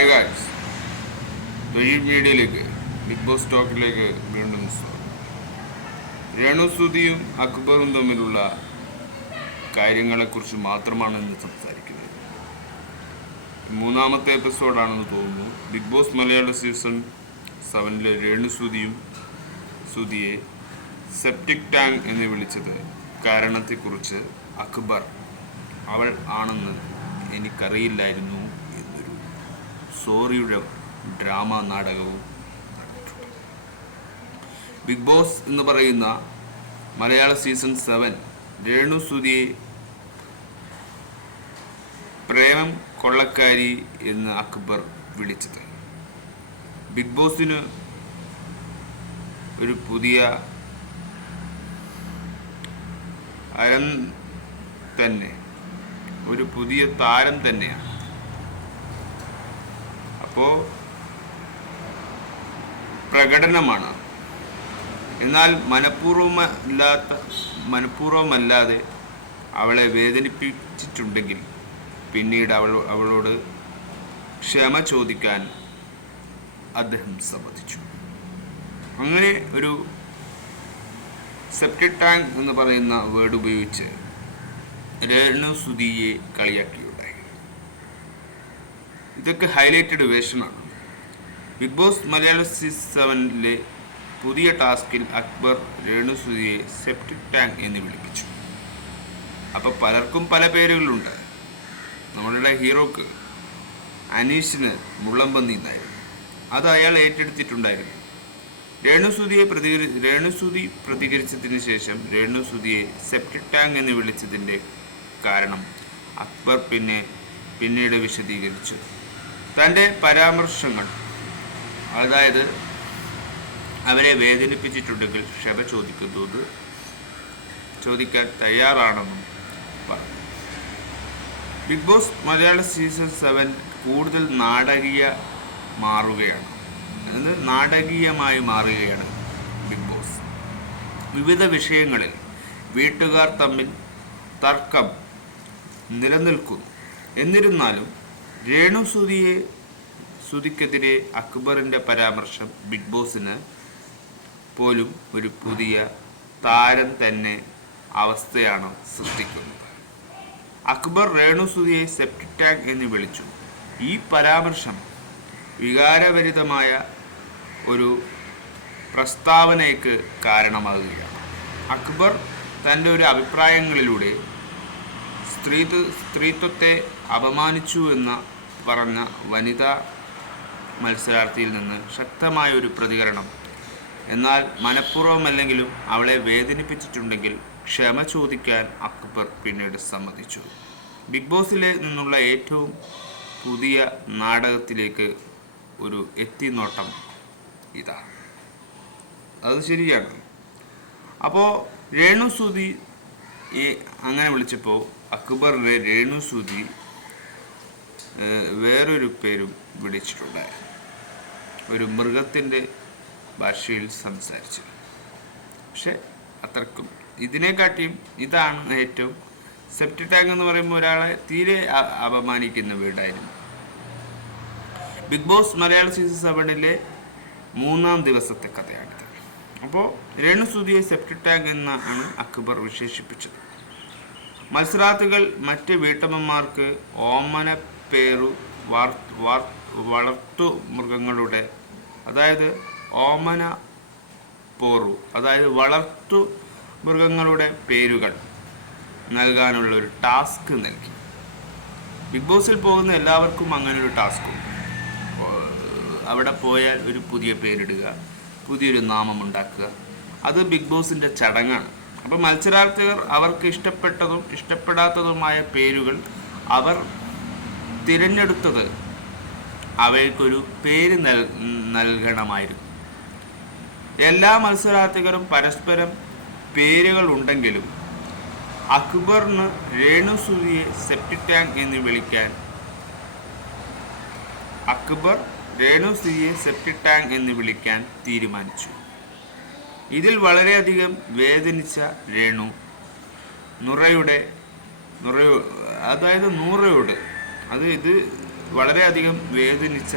Hi guys, തൊഴിൽ മീഡിയയിലേക്ക് big boss ടോക്കിലേക്ക് വീണ്ടും സ്വാഗതം. രേണു സുധിയും അക്ബറും തമ്മിലുള്ള കാര്യങ്ങളെക്കുറിച്ച് മാത്രമാണ് ഇന്ന് സംസാരിക്കുന്നത്. മൂന്നാമത്തെ എപ്പിസോഡാണെന്ന് തോന്നുന്നു. ബിഗ് ബോസ് മലയാള സീസൺ 7 രേണു സുധിയെ സെപ്റ്റിക് ടാങ്ക് എന്ന് വിളിച്ചത് കാരണത്തെക്കുറിച്ച് അക്ബർ അവൾ ആണെന്ന് എനിക്കറിയില്ലായിരുന്നു എന്നൊരു സോറിയുടെ ഡ്രാമ നാടകവും ബിഗ് ബോസ് എന്ന് പറയുന്ന മലയാള സീസൺ 7 രേണു സുധിയെ പ്രേമം കൊള്ളക്കാരി എന്ന് അക്ബർ വിളിച്ചത് ബിഗ് ബോസിന് ഒരു പുതിയ അരം തന്നെ, ഒരു പുതിയ താരം തന്നെയാണ്. അപ്പോൾ പ്രകടനമാണ്. എന്നാൽ മനഃപൂർവമല്ലാതെ അവളെ വേദനിപ്പിച്ചിട്ടുണ്ടെങ്കിൽ പിന്നീട് അവളോട് ക്ഷമ ചോദിക്കാൻ അദ്ദേഹം സമ്മതിച്ചു. അങ്ങനെ ഒരു സെപ്റ്റിക് ടാങ്ക് എന്ന് പറയുന്ന വേർഡ് ഉപയോഗിച്ച് രേണു സുധിയെ കളിയാക്കിയുണ്ടായി. ഇതൊക്കെ ഹൈലൈറ്റഡ് വേഷനാണ്. ബിഗ് ബോസ് മലയാള സീസൺ 7 പുതിയ ടാസ്കിൽ അക്ബർ രേണു സുധിയെ സെപ്റ്റിക് ടാങ്ക് എന്ന് വിളിപ്പിച്ചു. അപ്പോൾ പലർക്കും പല പേരുകളുണ്ട്. നമ്മളുടെ ഹീറോക്ക് അനീഷിന് മുള്ളംപന്നി എന്നായിരുന്നു. അത് അയാൾ ഏറ്റെടുത്തിട്ടുണ്ടായിരുന്നു. രേണു സുധി പ്രതികരിച്ചതിന് ശേഷം രേണു സുധിയെ സെപ്റ്റിക് ടാങ്ക് എന്ന് വിളിച്ചതിൻ്റെ കാരണം അക്ബർ പിന്നീട് വിശദീകരിച്ചു. തൻ്റെ പരാമർശങ്ങൾ, അതായത് അവരെ വേദനിപ്പിച്ചിട്ടുണ്ടെങ്കിൽ ക്ഷമ ചോദിക്കാൻ തയ്യാറാണെന്നും പറഞ്ഞു. ബിഗ് ബോസ് മലയാള സീസൺ 7 കൂടുതൽ നാടകീയമായി മാറുകയാണ്. ബിഗ് ബോസ് വിവിധ വിഷയങ്ങളിൽ വീട്ടുകാർ തമ്മിൽ തർക്കം നിലനിൽക്കുന്നു. എന്നിരുന്നാലും രേണു സുധിക്കെതിരെ അക്ബറിൻ്റെ പരാമർശം ബിഗ് ബോസിന് പോലും ഒരു പുതിയ താരം തന്നെ അവസ്ഥയാണ് സൃഷ്ടിക്കുന്നത്. അക്ബർ രേണു സുധിയെ സെപ്റ്റിക് ടാങ്ക് എന്ന് വിളിച്ചു. ഈ പരാമർശം വികാരഭരിതമായ ഒരു പ്രസ്താവനയ്ക്ക് കാരണമാകുകയാണ്. അക്ബർ തൻ്റെ ഒരു അഭിപ്രായങ്ങളിലൂടെ സ്ത്രീത്വത്തെ അപമാനിച്ചു എന്ന് പറഞ്ഞ വനിതാ മത്സരാർത്ഥിയിൽ നിന്ന് ശക്തമായ ഒരു പ്രതികരണം. എന്നാൽ മനഃപൂർവ്വമല്ലെങ്കിലും അവളെ വേദനിപ്പിച്ചിട്ടുണ്ടെങ്കിൽ ക്ഷമ ചോദിക്കാൻ അക്ബർ പിന്നീട് സമ്മതിച്ചു. ബിഗ് ബോസിലെ നിന്നുള്ള ഏറ്റവും പുതിയ നാടകത്തിലേക്ക് ഒരു എത്തിനോട്ടം ഇതാണ്. അത് ശരിയാണ്. അപ്പോൾ രേണു സുധി അങ്ങനെ വിളിച്ചപ്പോൾ അക്ബറിലെ രേണു സുധി വേറൊരു പേരും വിളിച്ചിട്ടുണ്ടായിരുന്നു. ഒരു മൃഗത്തിൻ്റെ ഭാഷയിൽ സംസാരിച്ചു. പക്ഷെ അത്രക്കും ഇതിനെക്കാട്ടിയും ഇതാണ് ഏറ്റവും സെപ്റ്റിക് ടാങ്ക് എന്ന് പറയുമ്പോൾ ഒരാളെ തീരെ അപമാനിക്കുന്ന വീടായിരുന്നു. ബിഗ് ബോസ് മലയാള സീസൺ 7 3-ാം ദിവസത്തെ കഥയാണിത്. അപ്പോൾ രേണു സുധിയെ സെപ്റ്റിക് ടാങ്ക് എന്നാണ് അക്ബർ വിശേഷിപ്പിച്ചത്. മത്സരാർത്ഥികൾ മറ്റ് വീട്ടമ്മമാർക്ക് ഓമന പേരു വളർത്തു മൃഗങ്ങളുടെ, അതായത് ഓമന പോറു, അതായത് വളർത്തു മൃഗങ്ങളുടെ പേരുകൾ നൽകാനുള്ള ഒരു ടാസ്ക് നൽകി. ബിഗ് ബോസിൽ പോകുന്ന എല്ലാവർക്കും അങ്ങനെ ഒരു ടാസ്കും. അവിടെ പോയാൽ ഒരു പുതിയ പേരിടുക, പുതിയൊരു നാമം ഉണ്ടാക്കുക. അത് ബിഗ് ബോസിൻ്റെ ചടങ്ങാണ്. അപ്പോൾ മത്സരാർത്ഥികൾ അവർക്ക് ഇഷ്ടപ്പെട്ടതും ഇഷ്ടപ്പെടാത്തതുമായ പേരുകൾ അവർ തിരഞ്ഞെടുത്തത് അവയ്ക്കൊരു പേര് നൽകണമായിരുന്നു. എല്ലാ മത്സരാർത്ഥികളും പരസ്പരം പേരുകൾ ഉണ്ടെങ്കിലും അക്ബറിന് രേണു സുധിയെ സെപ്റ്റിക് ടാങ്ക് എന്ന് വിളിക്കാൻ തീരുമാനിച്ചു. ഇതിൽ വളരെയധികം വേദനിച്ച രേണു നൂറയോട്, അത് ഇത് വളരെയധികം വേദനിച്ച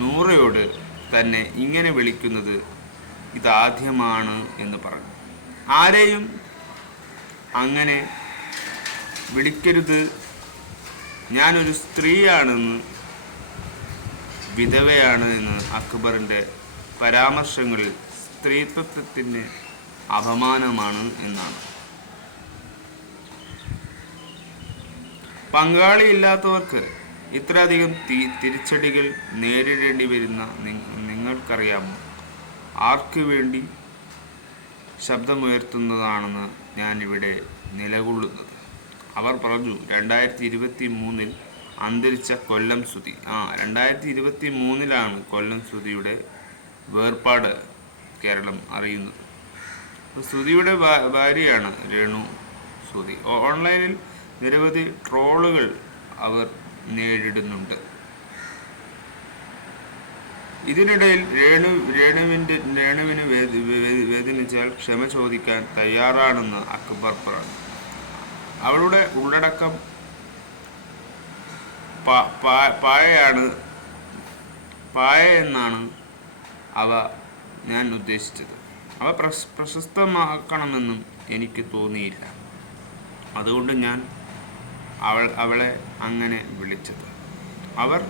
നൂറയോട് തന്നെ ഇങ്ങനെ വിളിക്കുന്നത് ഇതാദ്യമാണ് എന്ന് പറഞ്ഞു. ആരെയും അങ്ങനെ വിളിക്കരുത്, ഞാനൊരു സ്ത്രീയാണെന്ന്, വിധവയാണ് എന്ന് അക്ബറിൻ്റെ പരാമർശങ്ങളിൽ സ്ത്രീത്വത്തിന് അപമാനമാണ് എന്നാണ്. പങ്കാളിയില്ലാത്തവർക്ക് ഇത്രയധികം തിരിച്ചടികൾ നേരിടേണ്ടി വരുന്ന നിങ്ങൾക്കറിയാമോ? ആർക്കു വേണ്ടി ശബ്ദമുയർത്തുന്നതാണെന്ന് ഞാനിവിടെ നിലകൊള്ളുന്നത്? അവർ പറഞ്ഞു. 2023 അന്തരിച്ച കൊല്ലം സുധി. 2023 കൊല്ലം സുധിയുടെ വേർപാട് കേരളം അറിയുന്നത്. സുധിയുടെ ഭാര്യയാണ് രേണു സുധി. ഓൺലൈനിൽ നിരവധി ട്രോളുകൾ അവർ നേരിടുന്നുണ്ട്. ഇതിനിടയിൽ രേണുവിന് വേദനിച്ചാൽ ക്ഷമ ചോദിക്കാൻ തയ്യാറാണെന്ന് അക്ബർ പറഞ്ഞു. അവളുടെ ഉള്ളടക്കം പായ എന്നാണ് ഞാൻ ഉദ്ദേശിച്ചത്. അവ പ്രശസ്തമാക്കണമെന്നും എനിക്ക് തോന്നിയില്ല. അതുകൊണ്ട് ഞാൻ അവളെ അങ്ങനെ വിളിച്ചത്. അവർ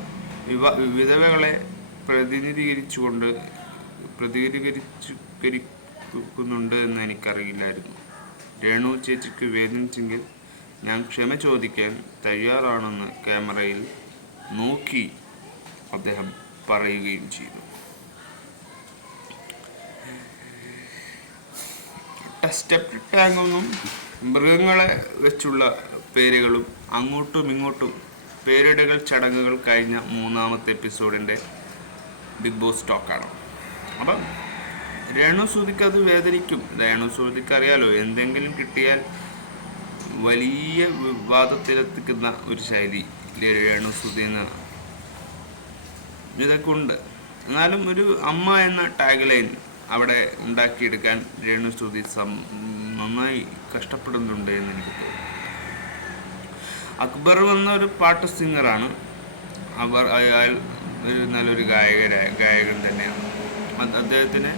വിധവകളെ പ്രതികരിക്കുന്നുണ്ട് എന്ന് എനിക്കറിയില്ലായിരുന്നു. രേണു ചേച്ചിക്ക് വേദനിച്ചെങ്കിൽ ഞാൻ ക്ഷമ ചോദിക്കാൻ തയ്യാറാണെന്ന് ക്യാമറയിൽ നോക്കി അദ്ദേഹം പറയുകയും ചെയ്തു. സ്റ്റെപ്പ് ടാങ്കൊന്നും മൃഗങ്ങളെ വെച്ചുള്ള പേരുകളും അങ്ങോട്ടും ഇങ്ങോട്ടും പേരിടകൾ ചടങ്ങുകൾ കഴിഞ്ഞ 3ാമത്തെ എപ്പിസോഡിൻ്റെ ബിഗ് ബോസ് ടോക്കാണ്. അപ്പം രേണു സുധിക്ക് അത് വേദനിക്കും. രേണു സുധിക്ക് അറിയാലോ, എന്തെങ്കിലും കിട്ടിയാൽ വലിയ വിവാദത്തിലെത്തിക്കുന്ന ഒരു ശൈലി രേണു സുധിന്ന് ഇതൊക്കെ ഉണ്ട്. എന്നാലും ഒരു അമ്മ എന്ന ടാഗ് ലൈൻ അവിടെ ഉണ്ടാക്കിയെടുക്കാൻ രേണു സുധി നന്നായി കഷ്ടപ്പെടുന്നുണ്ട് എന്ന് എനിക്ക് തോന്നുന്നു. അക്ബർ വന്ന ഒരു പാട്ട് സിംഗറാണ്. അയാൾ ഒരു നല്ലൊരു ഗായകൻ തന്നെയാണ്. അദ്ദേഹത്തിന്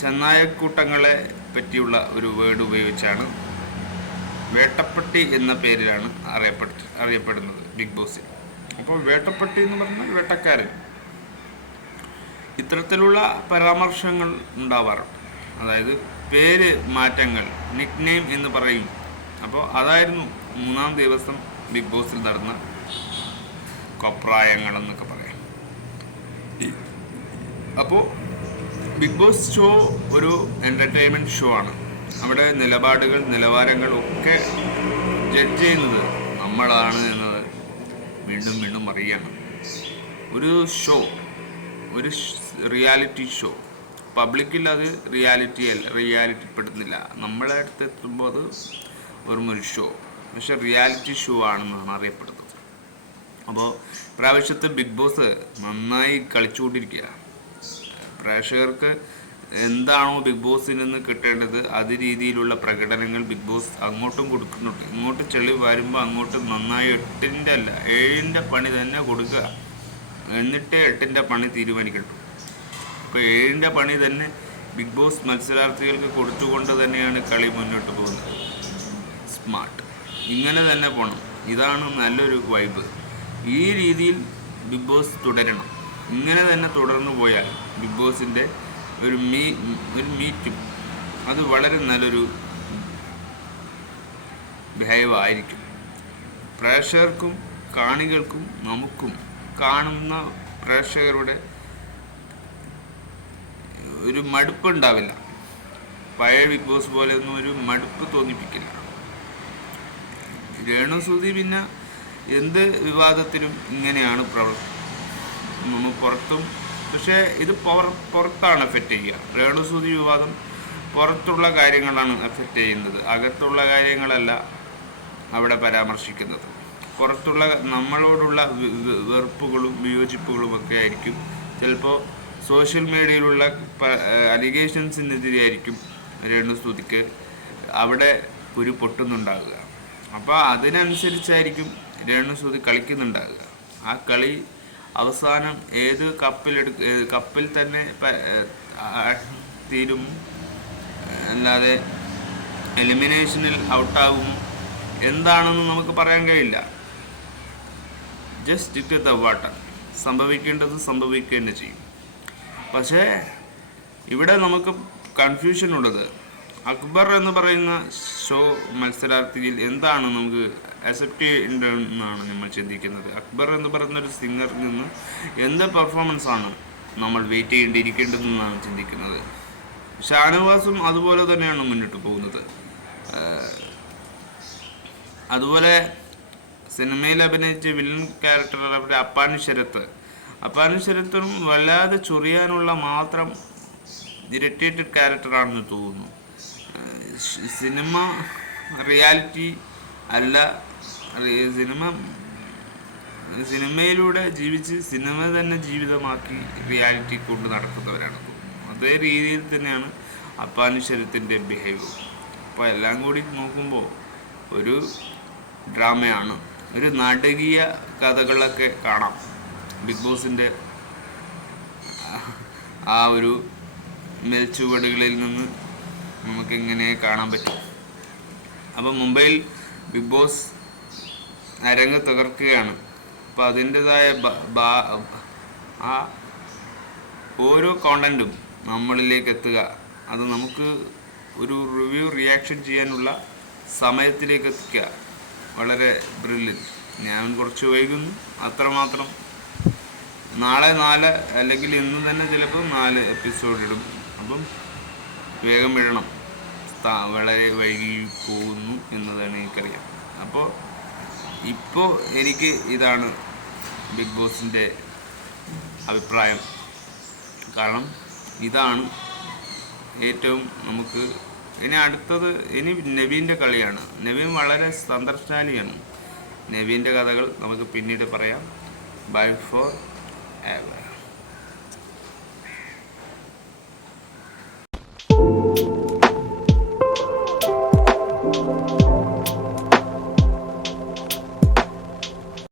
ചെന്നായക്കൂട്ടങ്ങളെ പറ്റിയുള്ള ഒരു വേർഡ് ഉപയോഗിച്ചാണ് വേട്ടപ്പട്ടി എന്ന പേരിലാണ് അറിയപ്പെടുന്നത് ബിഗ് ബോസിൽ. അപ്പോൾ വേട്ടപ്പട്ടി എന്ന് പറഞ്ഞാൽ വേട്ടക്കാരൻ. ഇത്തരത്തിലുള്ള പരാമർശങ്ങൾ ഉണ്ടാവാറുണ്ട്. അതായത് പേര് മാറ്റങ്ങൾ, നിക് നെയിം എന്ന് പറയും. അപ്പോൾ അതായിരുന്നു 3ാം ദിവസം ബിഗ് ബോസിൽ നടന്ന കൊപ്രായങ്ങൾ എന്നൊക്കെ പറയാം. അപ്പോൾ ബിഗ് ബോസ് ഷോ ഒരു എൻ്റർടൈൻമെൻറ്റ് ഷോ ആണ്. അവിടെ നിലവാരങ്ങൾ ഒക്കെ ജഡ്ജ് ചെയ്യുന്നത് നമ്മളാണ് എന്നത് വീണ്ടും വീണ്ടും അറിയണം. ഒരു ഷോ, ഒരു റിയാലിറ്റി ഷോ, പബ്ലിക്കിൽ അത് റിയാലിറ്റി പെടുന്നില്ല. നമ്മളെ അടുത്ത് എത്തുമ്പോൾ അത് വെറും ഒരു ഷോ, പക്ഷെ റിയാലിറ്റി ഷോ ആണെന്നാണ് അറിയപ്പെടുന്നത്. അപ്പോൾ പ്രാവശ്യത്തെ ബിഗ് ബോസ് നന്നായി കളിച്ചുകൊണ്ടിരിക്കുക. പ്രേക്ഷകർക്ക് എന്താണോ ബിഗ് ബോസിൽ നിന്ന് കിട്ടേണ്ടത് അത് രീതിയിലുള്ള പ്രകടനങ്ങൾ ബിഗ് ബോസ് അങ്ങോട്ടും കൊടുക്കുന്നുണ്ട്. ഇങ്ങോട്ട് ചെളി വരുമ്പോൾ അങ്ങോട്ട് നന്നായി 7ൻ്റെ പണി തന്നെ കൊടുക്കുക, എന്നിട്ട് 8ൻ്റെ പണി തീരുമാനിക്കട്ടു. അപ്പോൾ 7ൻ്റെ പണി തന്നെ ബിഗ് ബോസ് മത്സരാർത്ഥികൾക്ക് കൊടുത്തുകൊണ്ട് തന്നെയാണ് കളി മുന്നോട്ട് പോകുന്നത്. സ്മാർട്ട്, ഇങ്ങനെ തന്നെ പോകണം. ഇതാണ് നല്ലൊരു വൈബ്. ഈ രീതിയിൽ ബിഗ് ബോസ് തുടരണം. ഇങ്ങനെ തന്നെ തുടർന്നു പോയാൽ ബിഗ് ബോസിൻ്റെ ഒരു മീറ്റും അത് വളരെ നല്ലൊരു ബിഹേവ് ആയിരിക്കും. പ്രേക്ഷകർക്കും കാണികൾക്കും നമുക്കും കാണുന്ന പ്രേക്ഷകരുടെ ഒരു മടുപ്പ് ഉണ്ടാവില്ല. പഴയ ബിഗ് ബോസ് പോലെ ഒന്നും ഒരു മടുപ്പ് തോന്നിപ്പിക്കില്ല. രേണു സുധി പിന്നെ എന്ത് വിവാദത്തിലും ഇങ്ങനെയാണ് പുറത്തും. പക്ഷേ ഇത് പുറത്താണ് എഫക്റ്റ് ചെയ്യുക. രേണു സുധി വിവാദം പുറത്തുള്ള കാര്യങ്ങളാണ് എഫക്റ്റ് ചെയ്യുന്നത്, അകത്തുള്ള കാര്യങ്ങളല്ല അവിടെ പരാമർശിക്കുന്നത്. പുറത്തുള്ള നമ്മളോടുള്ള വെറുപ്പുകളും വിയോജിപ്പുകളും ഒക്കെ ആയിരിക്കും. ചിലപ്പോൾ സോഷ്യൽ മീഡിയയിലുള്ള അലിഗേഷൻസിനെതിരെ ആയിരിക്കും രേണു സുധിക്ക് അവിടെ ഒരു പൊട്ടുന്നുണ്ടാകുക. അപ്പോൾ അതിനനുസരിച്ചായിരിക്കും രേണുസുതി കളിക്കുന്നുണ്ടാകുക. ആ കളി അവസാനം ഏത് കപ്പിൽ തന്നെ തീരും, അല്ലാതെ എലിമിനേഷനിൽ ഔട്ടാകും എന്താണെന്ന് നമുക്ക് പറയാൻ കഴിയില്ല. ജസ്റ്റ് ഇറ്റ് ദ വാട്ടർ, സംഭവിക്കേണ്ടത് സംഭവിക്കുക തന്നെ ചെയ്യും. പക്ഷേ ഇവിടെ നമുക്ക് കൺഫ്യൂഷൻ ഉള്ളത്, അക്ബർ എന്ന് പറയുന്ന ഷോ മത്സരാർത്ഥിയിൽ എന്താണ് നമുക്ക് അക്സെപ്റ്റ് ചെയ്യേണ്ടതെന്നാണ് നമ്മൾ ചിന്തിക്കുന്നത്. അക്ബർ എന്ന് പറയുന്ന ഒരു സിംഗറിൽ നിന്ന് എന്ത് പെർഫോമൻസ് ആണ് നമ്മൾ വെയിറ്റ് ചെയ്യേണ്ടിയിരിക്കേണ്ടതെന്നാണ് ചിന്തിക്കുന്നത്. ഷാനവാസും അതുപോലെ തന്നെയാണ് മുന്നോട്ട് പോകുന്നത്. അതുപോലെ സിനിമയിൽ അഭിനയിച്ച വില്ലൻ ക്യാരക്ടർ അവരുടെ അപ്പാനു ശരത്തും വല്ലാതെ ചൊറിയാനുള്ള മാത്രം ഇറിറ്റേറ്റഡ് ക്യാരക്ടറാണെന്ന് തോന്നുന്നു. സിനിമ റിയാലിറ്റി അല്ല, സിനിമയിലൂടെ ജീവിച്ച് സിനിമ തന്നെ ജീവിതമാക്കി റിയാലിറ്റി കൊണ്ട് നടക്കുന്നവരാണ്. അതേ രീതിയിൽ തന്നെയാണ് അപ്പാനു ശരത്തിൻ്റെ ബിഹേവിയർ. അപ്പോൾ എല്ലാം കൂടി നോക്കുമ്പോൾ ഒരു ഡ്രാമയാണ്, ഒരു നാടകീയ കഥകളൊക്കെ കാണാം. ബിഗ് ബോസിൻ്റെ ആ ഒരു മേൽച്ചുവടുകളിൽ നിന്ന് നമുക്കിങ്ങനെ കാണാൻ പറ്റും. അപ്പം മുംബൈയിൽ ബിഗ് ബോസ് അരങ്ങ് തകർക്കുകയാണ്. അപ്പോൾ അതിൻ്റെതായ ആ ഓരോ കോണ്ടൻറ്റും നമ്മളിലേക്ക് എത്തുക, അത് നമുക്ക് ഒരു റിയാക്ഷൻ ചെയ്യാനുള്ള സമയത്തിലേക്ക് എത്തിക്കുക. വളരെ ബ്രില്യൻറ്റ്. ഞാൻ കുറച്ച് വൈകുന്നു, അത്രമാത്രം. നാളെ 4 അല്ലെങ്കിൽ ഇന്ന് തന്നെ ചിലപ്പോൾ 4 എപ്പിസോഡ് ഇടും. അപ്പം വേഗം ഇടണം, വളരെ വൈകി പോകുന്നു എന്നതാണ് എനിക്കറിയാം. അപ്പോൾ ഇപ്പോൾ എനിക്ക് ഇതാണ് ബിഗ് ബോസിൻ്റെ അഭിപ്രായം. കാരണം ഇതാണ് ഏറ്റവും നമുക്ക് ഇനി അടുത്തത്. ഇനി നവീൻ്റെ കളിയാണ്. നവീൻ വളരെ തന്ത്രശാലിയാണ്. നവീൻ്റെ കഥകൾ നമുക്ക് പിന്നീട് പറയാം. Bye for ever.